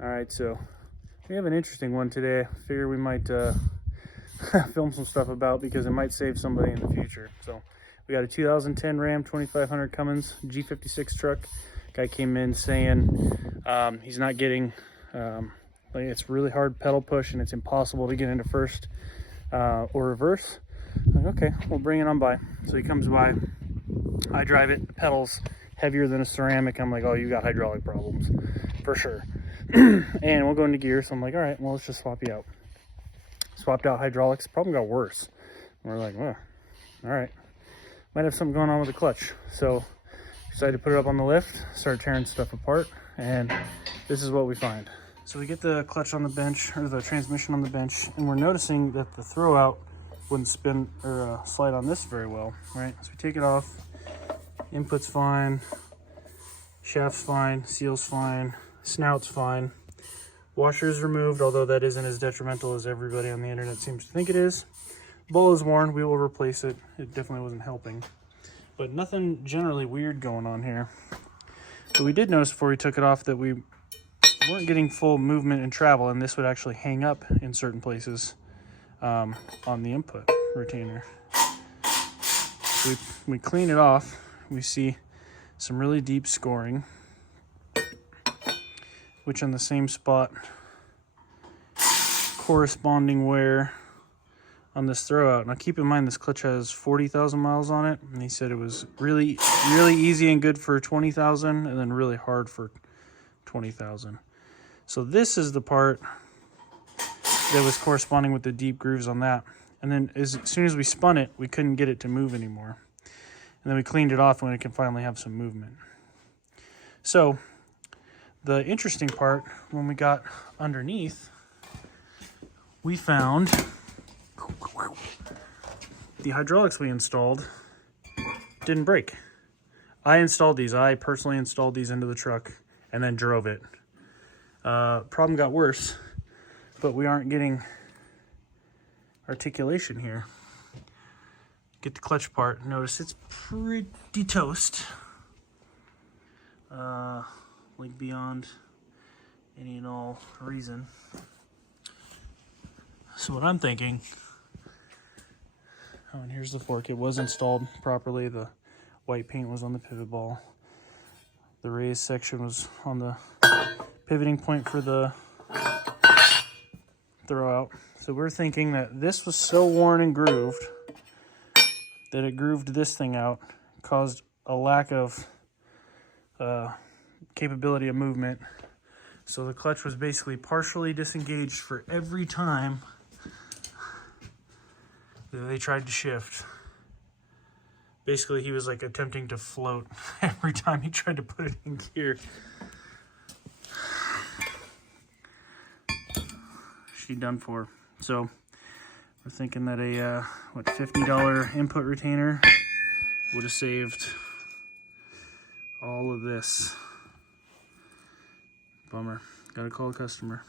All right, so we have an interesting one today. I figure we might film some stuff about because it might save somebody in the future. So we got a 2010 Ram 2500 Cummins G56 truck. Guy came in saying he's not getting, like it's really hard pedal push and it's impossible to get into first or reverse. I'm like, okay, we'll bring it on by. So he comes by, I drive it, pedals heavier than a ceramic. I'm like, oh, you got hydraulic problems for sure. And we'll go into gear. So I'm like, all right, well, let's just swap you out. Swapped out hydraulics. Problem got worse. And we're like, well, all right, might have something going on with the clutch. So decided to put it up on the lift, start tearing stuff apart, and this is what we find. So we get the clutch on the bench, or the transmission on the bench, and we're noticing that the throwout wouldn't spin or slide on this very well, right? So we take it off, input's fine, shaft's fine, seal's fine, snout's fine. Washer's removed, although that isn't as detrimental as everybody on the internet seems to think it is. Bowl is worn, we will replace it. It definitely wasn't helping. But nothing generally weird going on here. But we did notice before we took it off that we weren't getting full movement and travel, and this would actually hang up in certain places on the input retainer. So we clean it off. We see some really deep scoring, which on the same spot, corresponding wear on this throwout. Now keep in mind this clutch has 40,000 miles on it, and he said it was really easy and good for 20,000 and then really hard for 20,000. So this is the part that was corresponding with the deep grooves on that. And then as soon as we spun it, we couldn't get it to move anymore. And then we cleaned it off when it can finally have some movement. So the interesting part, when we got underneath, we found the hydraulics we installed didn't break. I installed these. I personally installed these into the truck and then drove it. Problem got worse, but we aren't getting articulation here. Get the clutch part. Notice it's pretty toast. Like beyond any and all reason. So what I'm thinking, oh, and here's the fork. It was installed properly. The white paint was on the pivot ball. The raised section was on the pivoting point for the throwout. So we're thinking that this was so worn and grooved that it grooved this thing out, caused a lack of capability of movement. So the clutch was basically partially disengaged for every time that they tried to shift. Basically, he was like attempting to float every time he tried to put it in gear. She done for. So we're thinking that a what, $50 input retainer would have saved all of this. Bummer. Gotta call a customer.